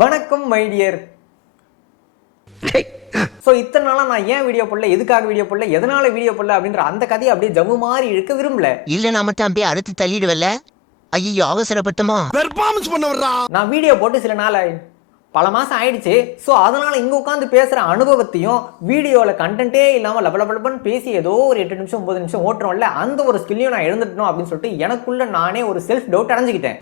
வணக்கம் my dear. So இத்தனை நாளா நான் ஏன் வீடியோ போடல, எதுக்காக வீடியோ போடல, எதனால வீடியோ போடல அப்படின்ற அந்த கதையை அப்படியே ஜம்மு மாதிரி இருக்க விரும்பல. இல்ல நான் மட்டும் அப்படியே அடுத்து தள்ளிடுவல. ஐயோ அவசரப்பட்டுமா பெர்ஃபார்மன்ஸ் பண்ண வர்றா. நான் வீடியோ போட்டு சில நாள் பல மாசம் ஆயிடுச்சு. ஸோ அதனால இங்க உட்காந்து பேசுற அனுபவத்தையும் வீடியோல கண்டென்ட்டே இல்லாம லபலபலபன்னு பேசி ஏதோ ஒரு 8 நிமிஷம் 9 நிமிஷம் ஓட்டுறோம்ல, அந்த ஒரு ஸ்கில்லையும் நான் எழுந்துட்டணும் அப்படின்னு சொல்லிட்டு எனக்குள்ள நானே ஒரு செல்ஃப் டவுட் அடைஞ்சுக்கிட்டேன்.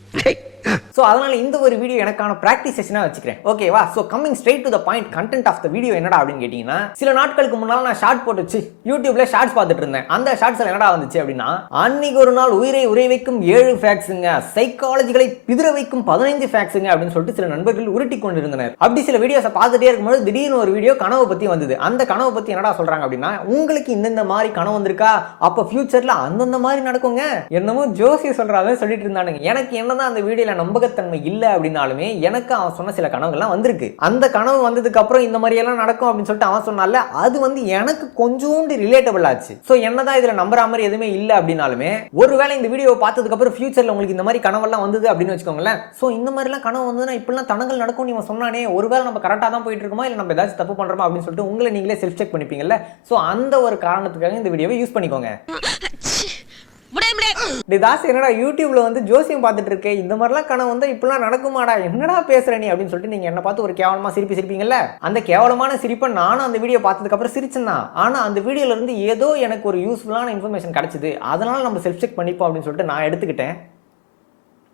ஸோ அதனால இந்த ஒரு வீடியோ எனக்கான பிராக்டிஸ் செஷனா வச்சுக்கிறேன். ஓகேவா? So coming straight to the point, content of the video என்னடா அப்படின்னு கேட்டீங்கன்னா, சில நாட்களுக்கு முன்னால நான் ஷார்ட் போட்டுச்சு யூடியூப்ல ஷார்ட்ஸ் பார்த்துட்டு இருந்தேன். அந்த ஷார்ட்ஸ்ல என்னடா வந்துச்சு அப்படின்னா, அன்னைக்கு ஒரு நாள் உயிரை உரை வைக்கும் 7 ஃபேக்ட்ஸுங்க, சைக்காலஜிகளை பிதிர வைக்கும் 15 ஃபேக்ட்ஸுங்க அப்படின்னு சொல்லிட்டு சில நண்பர்கள் உருட்டி கொண்டிருந்தனர். அப்படி சில வீடியோஸை பார்த்துட்டே இருக்கும்போது திடீர்னு ஒரு வீடியோ கனவு பத்தி வந்தது. அந்த கனவு பத்தி என்னடா சொல்றாங்க அப்படின்னா, உங்களுக்கு இந்த மாதிரி கனவு வந்திருக்கா, அப்ப ஃபியூச்சர்ல அந்தந்த மாதிரி நடக்குங்க, என்னமோ ஜோசிய சொல்றாங்க சொல்லிட்டு இருந்தானுங்க. எனக்கு என்னதான் அந்த வீடியோல நம்பகத்தன்மை இல்ல அப்படின்னாலுமே எனக்கு அவன் சொன்ன சில கனவுகள்லாம் வந்திருக்கு. அந்த கனவு வந்ததுக்கு அப்புறம் இந்த மாதிரி எல்லாம் நடக்கும் அப்படின்னு சொல்லிட்டு அவன் சொன்னால அது வந்து எனக்கு கொஞ்சோண்டு ரிலேட்டபிள் ஆச்சு. சோ என்னதான் இதுல நம்புற மாதிரி எதுவுமே இல்ல அப்படின்னாலுமே, ஒருவேளை இந்த வீடியோவை பார்த்ததுக்கு அப்புறம் ஃபியூச்சர்ல உங்களுக்கு இந்த மாதிரி கனவெல்லாம் வந்தது அப்படின்னு வச்சுக்கோங்களேன். சோ இந்த மாதிரி எல்லாம் கனவு வந்ததுன்னா இப்பெல்லாம் தனங்கள் நடக்கும் நீங்க சொன்னானே, ஒருவேளை நம்ம கரெக்டா தான் போயிட்டு இருக்கோமா இல்ல நம்ம ஏதாச்சும் தப்பு பண்றோமா அப்படின்னு சொல்லிட்டு உங்களை நீங்களே செல்ஃப் செக் பண்ணிப்பீங்கல்ல. சோ அந்த ஒரு காரணத்துக்காக இந்த வீடியோவை யூஸ் பண்ணிக்கோங்க. என்னடா யூடியூப்ல வந்து ஜோசியம் பார்த்துட்டு இருக்கேன், இந்த மாதிரிலாம் கனவு வந்து இப்பெல்லாம் நடக்குமாடா, என்னடா பேசுற நீ அப்படின்னு சொல்லிட்டு நீங்க என்ன பார்த்து ஒரு கேவலமா சிரிப்பீங்கல்ல. அந்த கேவலமான சிரிப்பை நானும் அந்த வீடியோ பார்த்ததுக்கு அப்புறம் சிரிச்சேன். ஆனா அந்த வீடியோல இருந்து ஏதோ எனக்கு ஒரு யூஸ்ஃபுல்லான இன்ஃபர்மேஷன் கிடைச்சது, அதனால நம்ம செல்ஃப் செக் பண்ணிப்போம் அப்படின்னு சொல்லிட்டு நான் எடுத்துக்கிட்டேன்.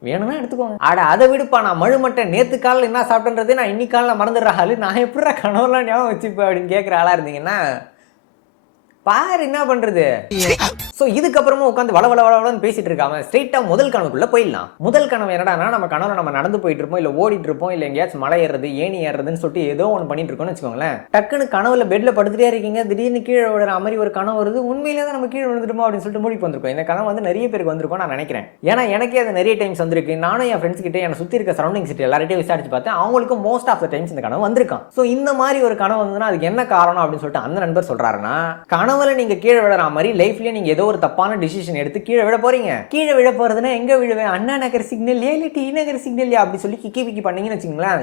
வேணும்னா எடுத்துக்கோங்க. அதை விடுப்பா, நான் மழுமட்டேன், நேத்து காலில் என்ன சாப்பிட்டேன்றதே நான் இன்னைக்கு காலில் மறந்துடுற ஆளு, நான் எப்படிடா கனவுலாம் ஞாபகம் வச்சுப்பேன் அப்படின்னு கேட்குற ஆளா இருந்தீங்கன்னா பாரு என்ன பண்றது. சோ இதுக்கப்புறமா உட்காந்து வளவளன்னு பேசிட்டு இருக்காம ஸ்ட்ரெயிட்டா முதல் கனவுக்குள்ள போயிடலாம். முதல் கனவு என்னடானா, நம்ம கனவுல நம்ம நடந்து போயிட்டு இருப்போம், இல்ல ஓடிட்டு இருப்போம், இல்ல எங்கேயாச்சும் மலை ஏறது ஏணி ஏறதுன்னு சொல்லிட்டு ஏதோ ஒன்று பண்ணிட்டு இருக்கோம்னு வச்சுக்கோங்களேன். டக்குன்னு கனவுல பெட்ல படுத்துட்டே இருக்கீங்க, திடீர்னு கீழே விழுற மாதிரி ஒரு கனவு வருது. உண்மையிலே தான் நம்ம கீழே விழுந்துட்டோமோ அப்படின்னு சொல்லிட்டு மூடி வந்திருக்கோம். இந்த கனவு வந்து நிறைய பேருக்கு வந்திருக்கும் நான் நினைக்கிறேன். ஏன்னா எனக்கே அது நிறைய டைம்ஸ் வந்திருக்கு. நானும் என் ஃப்ரெண்ட்ஸ் கிட்ட என்ன சுத்தி இருக்க சரௌண்டிங் சிட்டி எல்லார்ட்டையும் விசாரிச்சு பார்த்தேன், அவங்களுக்கு மோஸ்ட் ஆஃப் த டைம்ஸ் இந்த கனவு வந்திருக்கான். சோ இந்த மாதிரி ஒரு கனவு வந்ததுன்னா அதுக்கு என்ன காரணம் அப்படின்னு சொல்லிட்டு அந்த நண்பர் சொல்றாருன்னா, கனவுல நீங்க கீழே விழுற மாதிரி லைஃப்ல நீங்க ஏதோ ஒரு தப்பான டிசிஷன் எடுத்து கீழே விழ போறீங்க. கீழே விழ போறதுன்னா எங்க விழுவேன், அண்ணா நகர் சிக்னல் இல்ல டி நகர் சிக்னல் அப்படி சொல்லி கிக்கி பிக்கி பண்ணீங்கன்னு வச்சுங்களேன்.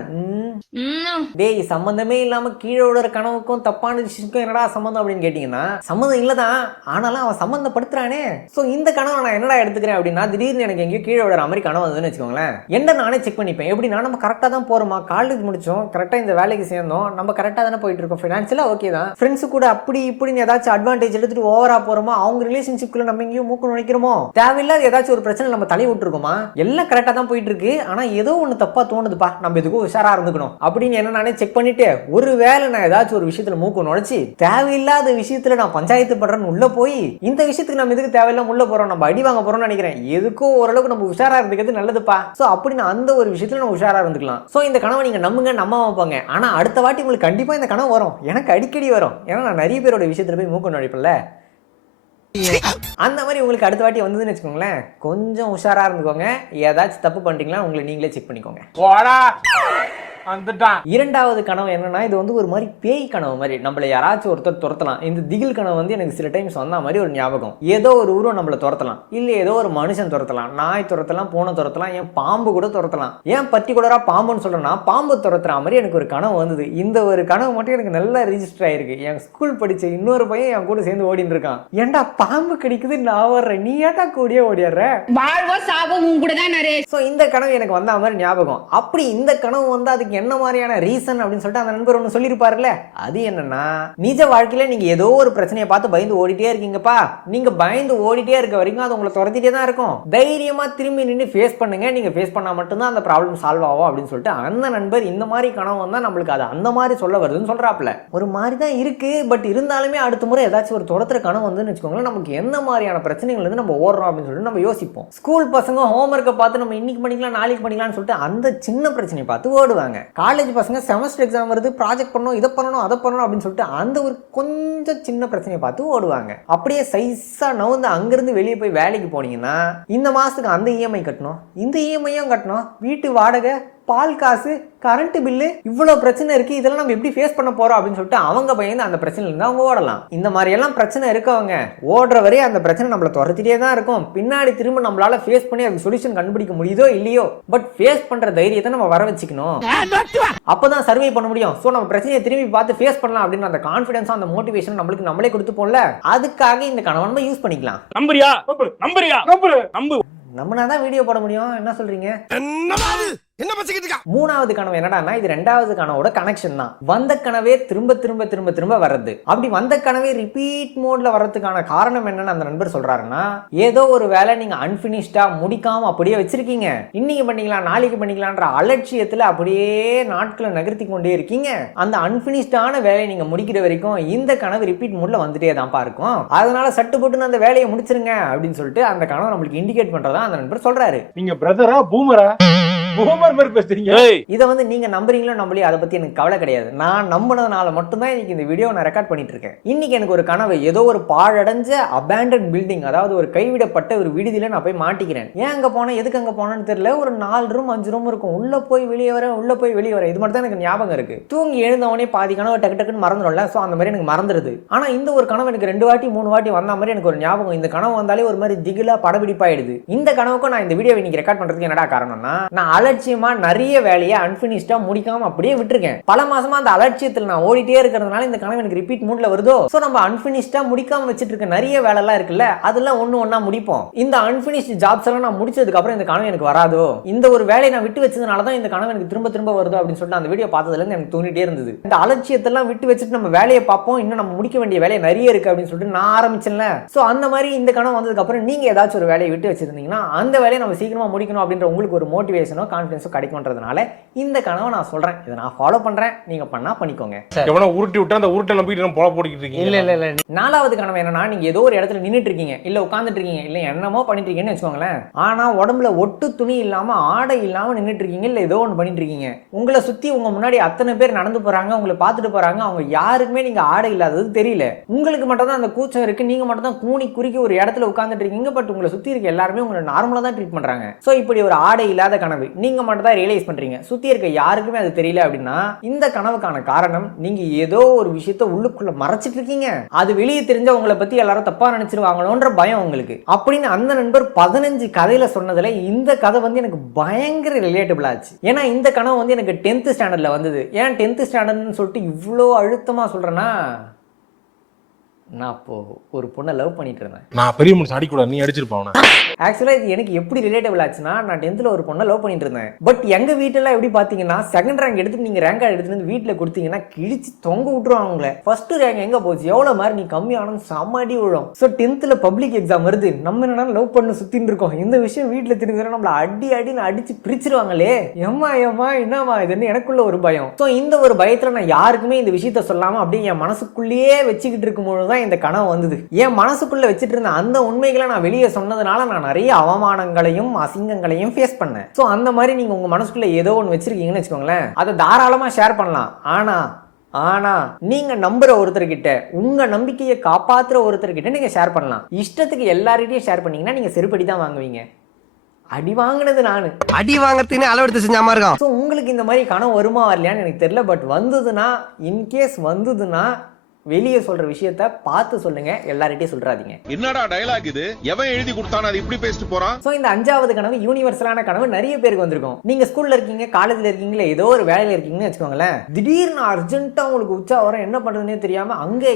டேய் சம்பந்தமே இல்லாம கீழே விழுற கனவுக்கும் தப்பான டிசிஷனுக்கும் என்னடா சம்பந்தம் அப்படின்னு கேட்டீங்கன்னா, சம்பந்தம் இல்லதான், ஆனாலும் அவன் சம்பந்தப்படுத்துறானே. சோ இந்த கனவை நான் என்னடா எடுத்துக்கிறேன் அப்படின்னா, திடீர்னு எனக்கு எங்கேயோ கீழே விழுற மாதிரி கனவு வந்ததுன்னு வச்சுக்கோங்களேன், என்ன நானே செக் பண்ணிப்பேன். எப்படின்னா, நம்ம கரெக்டா தான் போறோமா, காலேஜ் முடிச்சோம், கரெக்டா இந்த வேலைக்கு சேர்ந்தோம், நம்ம கரெக்டா தானே போயிட்டு இருக்கோம், பினான்சியலா ஓகே தான், ஃப்ரெண்ட்ஸ் கூட அப்படி இப்படின்னு ஏதாச்சும் அட்வான்டேஜ் எடுத்துட்டு ஓவரா போறோமா, அவங்க ரிலேஷன்ஷிப்ல நம்ம எங்கேயும் மூக்கு நுழைக்கிறோமோ, தேவையில்லாத ஏதாச்சும் ஒரு பிரச்சனை நம்ம தலை விட்டுருக்கோமா, எல்லாம் கரெக்டா தான் போயிட்டு இருக்கு, ஆனா ஏதோ ஒண்ணு தப்பா தோணுதுப்பா, நம்ம எதுக்கும் உஷாரா இருந்துக்கணும் அப்படின்னு என்ன நானே செக் பண்ணிட்டு, ஒருவேளை நான் ஏதாச்சும் ஒரு விஷயத்துல மூக்கு நுழைச்சு தேவையில்லாத விஷயத்துல நான் பஞ்சாயத்து பண்றேன்னு உள்ள போய், இந்த விஷயத்துக்கு நம்ம எதுக்கு தேவையில்லாம உள்ள போறோம், நம்ம அடி வாங்க போறோம்னு நினைக்கிறேன், எதுக்கோ ஓரளவுக்கு நம்ம உஷாரா இருந்துக்கிறது நல்லதுப்பா. சோ அப்படின்னு அந்த ஒரு விஷயத்துல நம்ம உஷாரா இருந்துக்கலாம். சோ இந்த கனவை நீங்க நம்புங்க நம்பாம போங்க, ஆனா அடுத்த வாட்டி உங்களுக்கு கண்டிப்பா இந்த கனவு வரும். எனக்கு அடிக்கடி வரும், ஏன்னா நான் நிறைய பேரோட விஷயத்துல போய் மூக்கு நுழைப்பேன்ல. அந்த மாதிரி உங்களுக்கு அடுத்த வாட்டி வந்ததுன்னு வச்சுக்கோங்களேன், கொஞ்சம் உஷாரா இருந்துக்கோங்க. ஏதாச்சும் தப்பு பண்ணிட்டீங்களா உங்களை நீங்களே செக் பண்ணிக்கோங்க. இரண்டாவது கனவு என்னன்னா, இது வந்து ஒரு மாதிரி பேய் கனவு மாதிரி, நம்மள யாராச்சும் ஒருத்தர் துரத்தலாம். இந்த திகில் கனவு வந்து எனக்கு சில டைம்ஸ் வந்த மாதிரி ஒரு ஞாபகம். ஏதோ ஒரு உருவம் நம்மள துரத்தலாம், இல்ல ஏதோ ஒரு மனுஷன் துரத்தலாம், நாய் துரத்தலாம், பூனை துரத்தலாம், ஏன் பாம்பு கூட துரத்தலாம். ஏன் பர்டிகுலரா பாம்புன்னு சொல்றேன்னா, பாம்பு துரத்துற மாதிரி எனக்கு ஒரு கனவு வந்தது. இந்த ஒரு கனவு மட்டும் எனக்கு நல்லா ரிஜிஸ்டர் ஆயிருக்கு. என் ஸ்கூல் படிச்ச இன்னொரு பையன் என் கூட சேர்ந்து ஓடிட்டு இருக்கான். ஏன்டா பாம்பு கடிக்குது நான் வர்றேன், நீ ஏட்டா கூடிய ஓடிடுற, இந்த கனவு எனக்கு வந்த மாதிரி ஞாபகம். அப்படி இந்த கனவு வந்து அதுக்கு என்ன மாதிரியான ரீசன் அப்படின்னு சொல்லிட்டு அந்த நண்பர் ஒன்று சொல்லியிருப்பாருல்ல, அது என்னன்னா, நிஜ வாழ்க்கையில நீங்க ஏதோ ஒரு பிரச்சனையை பார்த்து பயந்து ஓடிட்டே இருக்கீங்கப்பா. நீங்க பயந்து ஓடிட்டே இருக்க வரைக்கும் அது உங்களை துரத்திட்டே தான் இருக்கும். தைரியமா திரும்பி நின்று ஃபேஸ் பண்ணுங்க, நீங்க ஃபேஸ் பண்ணா மட்டும்தான் அந்த ப்ராப்ளம் சால்வ் ஆகும் அப்படின்னு சொல்லிட்டு அந்த நண்பர் இந்த மாதிரி கனவு வந்தா நம்மளுக்கு அது அந்த மாதிரி சொல்ல வருதுன்னு சொல்றாப்ல. ஒரு மாதிரி தான் இருக்கு, பட் இருந்தாலுமே அடுத்த முறை ஏதாச்சும் ஒரு துரத்துற கனவு வந்துன்னு வச்சுக்கோங்களேன், நமக்கு எந்த மாதிரியான பிரச்சனைகள் இருந்து நம்ம ஓடுறோம் அப்படின்னு சொல்லிட்டு நம்ம யோசிப்போம். ஸ்கூல் பசங்க ஹோம்ஒர்க்கை பார்த்து நம்ம இன்னைக்கு பண்ணிக்கலாம் நாளைக்கு பண்ணிக்கலாம்னு சொல்லிட்டு அந்த சின்ன பிரச்சனையை பார்த்து ஓடுவாங்க. காலேஜ் பசங்க செமஸ்டர் எக்ஸாம் வருது, ப்ராஜெக்ட் பண்ணணும், இதை பண்ணணும், அதை பண்ணணும் அப்படின்னு சொல்லிட்டு அந்த ஒரு கொஞ்சம் சின்ன பிரச்சனையை பார்த்து ஓடுவாங்க. அப்படியே சைஸா நவுந்து அங்கிருந்து வெளியே போய் வேலைக்கு போனீங்கன்னா, இந்த மாசத்துக்கு அந்த இஎம்ஐ கட்டணும், இந்த இஎம்ஐயும் கட்டணும், வீட்டு வாடகை, பால் காசு, கரண்ட் பில்லு, இவ்வளவு பிரச்சனை இருக்கு, இதெல்லாம் நம்ம எப்படி ஃபேஸ் பண்ண போறோம் அப்படின்னு சொல்லிட்டு அவங்க பயந்து அந்த பிரச்சனையில இருந்து அவங்க ஓடலாம். இந்த மாதிரி எல்லாம் பிரச்சனை இருக்கவங்க ஓடுற வரையும் அந்த பிரச்சனை நம்மள துரத்திட்டே தான் இருக்கும். பின்னாடி திரும்ப நம்மளால ஃபேஸ் பண்ணி அதுக்கு சொல்யூஷன் கண்டுபிடிக்க முடியுதோ இல்லையோ, பட் ஃபேஸ் பண்ற தைரியத்தை நம்ம வர வச்சுக்கணும். அப்பதான் சர்வே பண்ண முடியும். சோ நம்ம பிரச்சனையை திரும்பி பார்த்து ஃபேஸ் பண்ணலாம் அப்படின்னு அந்த கான்ஃபிடன்ஸ், அந்த மோட்டிவேஷன் நம்மளுக்கு நம்மளே கொடுத்துப்போம்ல, அதுக்காக இந்த கனவை நம்ம யூஸ் பண்ணிக்கலாம். நம்புறியா? நம்பு. நம்மனாதான் வீடியோ போட முடியும். என்ன சொல்றீங்க? என்ன பச்சிக்கிட்டு இருக்கா? மூணாவது கனவு என்னடான்னா, இது ரெண்டாவது கனவோட கனெக்ஷன் தான். வந்த கனவே திரும்ப திரும்ப திரும்ப திரும்ப வர்றது. அப்படி வந்த கனவே ரிப்பீட் மோட்ல வர்றதுக்கான காரணம் என்னன்னு அந்த நண்பர் சொல்றாருன்னா, ஏதோ ஒரு வேலை நீங்க அன்பினிஷ்டா முடிக்காம அப்படியே வச்சிருக்கீங்க. இன்னைக்கு பண்ணிக்கலாம், நாளைக்கு பண்ணிக்கலாம்ன்ற அலட்சியத்துல அப்படியே நாட்களை நகர்த்தி கொண்டே இருக்கீங்க. அந்த அன்பினிஷ்டான வேலையை நீங்க முடிக்கிற வரைக்கும் இந்த கனவு ரிப்பீட் மோட்ல வந்துட்டே தான் இருக்கும். அதனால சட்டு போட்டு அந்த வேலையை முடிச்சிருங்க அப்படின்னு சொல்லிட்டு அந்த கனவு நம்மளுக்கு இண்டிகேட் பண்றதா அந்த நண்பர் சொல்றாரு. நீங்க பிரதரா பூமரா? பூமர் மாதிரி பேசுறீங்க. இதை வந்து நீங்க நம்புறீங்களோ நம்பலையோ அதை பத்தி எனக்கு கவலை கிடையாது. நான் நம்பினதுனால மட்டும்தான் இன்னைக்கு இந்த வீடியோ நான் ரெக்கார்ட் பண்ணிட்டு இருக்கேன். இன்னைக்கு எனக்கு ஒரு கனவு, ஏதோ ஒரு பாழடைஞ்ச அபேண்டன் பில்டிங், அதாவது ஒரு கைவிடப்பட்ட ஒரு விடுதியில நான் போய் மாட்டிக்கிறேன். ஏன் அங்க போனேன், எதுக்கு அங்க போனேன்னு தெரியல. ஒரு 4 ரூம் 5 ரூம் இருக்கும். உள்ள போய் வெளியே வரேன், உள்ள போய் வெளியே வரேன். இது மட்டும் தான் எனக்கு ஞாபகம் இருக்கு. தூங்கி எழுந்தவனே பாதி கனவு டக்கு டக்குன்னு மறந்துடும்ல. சோ அந்த மாதிரி எனக்கு மறந்துடுது. ஆனா இந்த ஒரு கனவு எனக்கு 2 வாட்டி 3 வாட்டி வந்த மாதிரி எனக்கு ஒரு ஞாபகம். இந்த கனவு வந்தாலே ஒரு மாதிரி திகிலா படபிடிப்பாயிடுது. இந்த கனவுக்கும் நான் இந்த வீடியோ இன்னைக்கு ரெக்கார்ட் பண்றதுக்கு என்னடா காரணம்னா, நான் அலட்சியமா நிறைய வேலையை அன்பினிஷ்டா முடிக்காம அப்படியே விட்டுருக்கேன். பல மாசமா அந்த அலட்சியத்தில் நான் ஓடிட்டே இருக்கிறதுனால இந்த கனவு எனக்கு ரிப்பீட் மூட்ல வருதோ. சோ நம்ம அன்பினிஷ்டா முடிக்காம வச்சிட்டு இருக்க நிறைய வேலை எல்லாம் இருக்குல்ல, அதெல்லாம் ஒண்ணா முடிப்போம். இந்த அன்பினிஷ்ட் ஜாப்ஸ் எல்லாம் நான் முடிச்சதுக்கு அப்புறம் இந்த கனவு எனக்கு வராதோ, இந்த ஒரு வேலையை நான் விட்டு வச்சதுனால தான் இந்த கனவு எனக்கு திரும்ப திரும்ப வருதோ அப்படின்னு சொல்லிட்டு அந்த வீடியோ பார்த்ததுல இருந்து எனக்கு தோணிட்டே இருந்தது. இந்த அலட்சியத்தெல்லாம் விட்டு வச்சுட்டு நம்ம வேலையை பார்ப்போம், இன்னும் நம்ம முடிக்க வேண்டிய வேலை நிறைய இருக்கு அப்படின்னு சொல்லிட்டு நான் ஆரம்பிச்சேன்ல. சோ அந்த மாதிரி இந்த கனவு வந்ததுக்கு அப்புறம் நீங்க ஏதாச்சும் ஒரு வேலையை விட்டு வச்சிருந்தீங்கன்னா அந்த வேலையை நம்ம சீக்கிரமா முடிக்கணும் அப்படின்ற உங்களுக்கு ஒரு மோட்டிவேஷனோ கான்ஃபிடன்ஸோ கிடைக்கும்ன்றதுனால இந்த கனவை நான் சொல்றேன். இதை நான் ஃபாலோ பண்றேன், நீங்க பண்ணா பண்ணிக்கோங்க. எவனோ உருட்டி விட்டா அந்த உருட்டை நம்பிட்டு நம்ம போல போட்டுக்கிட்டு இருக்கீங்க. இல்ல. நாலாவது கனவு என்னன்னா, நீங்க ஏதோ ஒரு இடத்துல நின்னுட்டு இருக்கீங்க, இல்ல உட்கார்ந்துட்டு இருக்கீங்க, இல்ல என்னமோ பண்ணிட்டு இருக்கீங்கன்னு வச்சுக்கோங்களேன். ஆனா உடம்புல ஒட்டு துணி இல்லாம ஆடை இல்லாம நின்னுட்டு இருக்கீங்க, இல்ல ஏதோ ஒன்று பண்ணிட்டு இருக்கீங்க. உங்களை சுத்தி உங்க முன்னாடி அத்தனை பேர் நடந்து போறாங்க, உங்களை பார்த்துட்டு போறாங்க. அவங்க யாருக்குமே நீங்க ஆடை இல்லாதது தெரியல. உங்களுக்கு மட்டும் தான் அந்த கூச்சம் இருக்கு. நீங்க மட்டும் தான் கூனி குறுக்கி ஒரு இடத்துல உட்கார்ந்துட்டு இருக்கீங்க. பட் உங்களை சுத்தி இருக்க எல்லாருமே உங்களை நார்மலா தான் ட்ரீட் பண்றாங்க. சோ இப்படி ஒரு ஆடை இல்லாத கனவு நீங்க மட்டும் தான் ரியலைஸ் பண்றீங்க. சுத்தி இருக்க யாருக்குமே அது தெரியல அப்படின்னா இந்த கனவுக்கான காரணம், நீங்க ஏதோ ஒரு விஷயத்தை உள்ளுக்குள்ள மறைச்சிட்டு இருக்கீங்க. அது வெளியே தெரிஞ்ச உங்களை பத்தி எல்லாரும் தப்பா நினைச்சிருவாங்களோன்ற பயம் உங்களுக்கு. அப்படின்னு அந்த நண்பர் 15 கதையில சொன்னதுல இந்த கதை வந்து எனக்கு பயங்கர ரிலேட்டபிள் ஆச்சு. ஏன்னா இந்த கனவு வந்து எனக்கு 10th ஸ்டாண்டர்ட்ல வந்தது. ஏன் 10th ஸ்டாண்டர்ட்னு சொல்லிட்டு இவ்வளோ அழுத்தமா சொல்றேன்னா, நான் அப்போ ஒரு பொண்ணை லவ் பண்ணிட்டு இருந்தேன். நான் பெரிய மனுஷன் அடிக்கூடாது, நீ அடிச்சிருப்பான். ஆக்சுவலா இது எனக்கு எப்படி ரிலேட்டபிள் ஆச்சுன்னா, நான் 10th ஒரு பொண்ணை லவ் பண்ணிட்டு இருந்தேன். பட் எங்க வீட்டுல எப்படி பாத்தீங்கன்னா, செகண்ட் ரேங்க் எடுத்துட்டு நீங்க ரேங்க் எடுத்துட்டு வந்து வீட்டுல கொடுத்தீங்கன்னா கிழிச்சு தொங்க விட்டுருவாங்க உங்களை. ஃபர்ஸ்ட் ரேங்க் எங்க போச்சு, எவ்வளவு மாதிரி நீ கம்மியான சமாடி விழும். ஸோ 10th பப்ளிக் எக்ஸாம் வருது, நம்ம என்னன்னா லவ் பண்ண சுத்தின்னு இருக்கோம். இந்த விஷயம் வீட்டுல தெரிஞ்சா நம்மள அடின்னு அடிச்சு பிரிச்சிருவாங்களே. ஏமா என்னமா இதுன்னு எனக்குள்ள ஒரு பயம். ஸோ இந்த ஒரு பயத்துல நான் யாருக்குமே இந்த விஷயத்த சொல்லாம அப்படியே என் மனசுக்குள்ளேயே வச்சுக்கிட்டு இருக்கும்போதுதான் இந்த கனவு வந்தது. என் மனசுக்குள்ள வச்சுட்டு இருந்த அந்த உண்மைகளை நான் வெளியே சொன்னதுனால நான் நிறைய அவமானங்களையும் அசிங்கங்களையும் ஃபேஸ் பண்ணேன். சோ அந்த மாதிரி நீங்க உங்க மனசுக்குள்ள ஏதோ ஒன்று வச்சிருக்கீங்கன்னு வச்சுக்கோங்களேன், அதை தாராளமா ஷேர் பண்ணலாம். ஆனா நீங்க நம்புற ஒருத்தர்கிட்ட, உங்க நம்பிக்கையை காப்பாத்துற ஒருத்தர்கிட்ட நீங்க ஷேர் பண்ணலாம். இஷ்டத்துக்கு எல்லார்கிட்டையும் ஷேர் பண்ணீங்கன்னா நீங்க செருப்படி தான் வாங்குவீங்க. அடி வாங்கினது நானு, அடி வாங்கறதுன்னு அளவெடுத்து செஞ்சாம இருக்கும். ஸோ உங்களுக்கு இந்த மாதிரி கனவு வருமா வரலையான்னு எனக்கு தெரியல. பட் வந்ததுன்னா, இன்கேஸ் வந்ததுன்னா வெளியே சொல்ற விஷயத்த பார்த்து சொல்லுங்க, எல்லார்கிட்டயும் சொல்றாதீங்க. என்னடா டயலாக் இது, எவன் எழுதி கொடுத்தானே அது இப்படி பேசிட்டு போறான். சோ இந்த 5வது கனவு யூனிவர்சலான கனவு நிறைய பேருக்கு வந்திருக்கும். நீங்க ஸ்கூல்ல இருக்கீங்க, காலேஜ்ல இருக்கீங்க, ஏதோ ஒரு வேலையில இருக்கீங்கன்னு வச்சுக்கோங்களேன். திடீர்னு அர்ஜென்ட்டா உங்களுக்கு உச்சா வர என்ன பண்றதுன்னே தெரியாம அங்க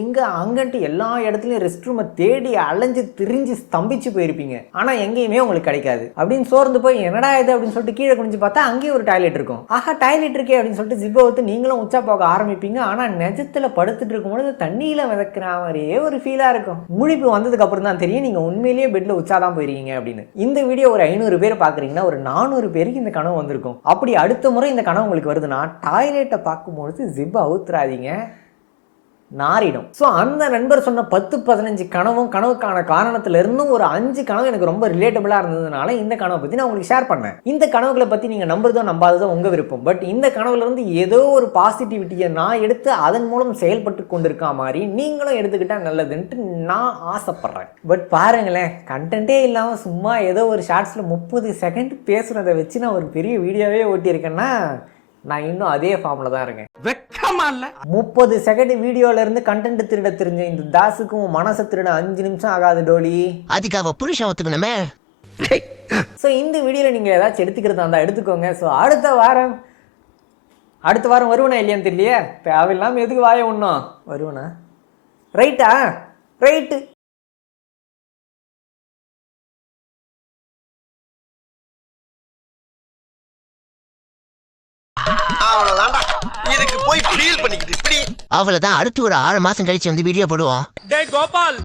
இங்க அங்கன்ட்டு எல்லா இடத்துலயும் ரெஸ்ட் ரூமை தேடி அலைஞ்சு திரிஞ்சு ஸ்தம்பிச்சு போயிருப்பீங்க. ஆனா எங்கேயுமே உங்களுக்கு கிடைக்காது. அப்படின்னு சோர்ந்து போய் என்னடா இது அப்படின்னு சொல்லிட்டு கீழே குனிஞ்சு பார்த்தா அங்கேயே ஒரு டாய்லெட் இருக்கும். ஆஹா டாய்லெட் இருக்கே அப்படின்னு சொல்லிட்டு ஜிப்பை ஊத்து நீங்களும் உச்சா போக ஆரம்பிப்பீங்க. ஆனா நெஜத்துல படுத்துட்டு இருக்கும்போது தண்ணியில மிதக்கிற மாதிரியே ஒரு ஃபீலா இருக்கும். முழிப்பு வந்ததுக்கு அப்புறம் தான் தெரியும் நீங்க உண்மையிலேயே பெட்ல உச்சாதான் போயிருக்கீங்க அப்படின்னு. இந்த வீடியோ ஒரு 500 பேர் பாக்குறீங்கன்னா ஒரு 400 பேருக்கு இந்த கனவு வந்திருக்கும். அப்படி அடுத்த முறை இந்த கனவு உங்களுக்கு வருதுன்னா டாய்லெட்டை பார்க்கும்போது ஜிப்பை அவுத்துறாதீங்க. நாரிடும். ஸோ அந்த நண்பர் சொன்ன 10-15 கனவும் கனவுக்கான காரணத்துல இருந்தும் ஒரு 5 கனவு எனக்கு ரொம்ப ரிலேட்டபிளா இருந்ததுனால இந்த கனவை பத்தி நான் உங்களுக்கு ஷேர் பண்ணேன். இந்த கனவுகளை பத்தி நீங்க நம்புறதோ நம்பாததோ உங்க விருப்பம். பட் இந்த கனவுல இருந்து ஏதோ ஒரு பாசிட்டிவிட்டியை நான் எடுத்து அதன் மூலம் செயல்பட்டு கொண்டிருக்கா மாதிரி நீங்களும் எடுத்துக்கிட்டா நல்லதுன்ட்டு நான் ஆசைப்படுறேன். பட் பாருங்களேன், கண்டென்ட்டே இல்லாம சும்மா ஏதோ ஒரு ஷார்ட்ஸ்ல 30 செகண்ட் பேசுறதை வச்சு நான் ஒரு பெரிய வீடியோவே ஓட்டியிருக்கேன்னா நான் இன்னும் அதே ஃபார்ம்ல தான் இருக்கேன். வெக்கமா இல்ல? 30 செகண்ட் வீடியோல இருந்து கண்டென்ட் திருட தெரிஞ்ச இந்த தாஸுக்கும் மனசை திருட 5 நிமிஷம் ஆகாது டோலி. அதுக்கு அவ புருஷன் ஒத்துக்கணுமே. ஸோ இந்த வீடியோல நீங்க ஏதாச்சும் எடுத்துக்கிறதா இருந்தா எடுத்துக்கோங்க. ஸோ அடுத்த வாரம் வருவனா இல்லையான்னு தெரியலையே. தேவையில்லாம எதுக்கு வாய ஒண்ணும் வருவனா? ரைட்டா? ரைட்டு. அவ்வளவுதான்டா. இதுக்கு போய் ஃபீல் பண்ணிக்கிட்டு இப்படி அவ்வளவுதான். அடுத்து ஒரு 6 மாசம் கழிச்சு வந்து வீடியோ போடுவோம். டேய் கோபால்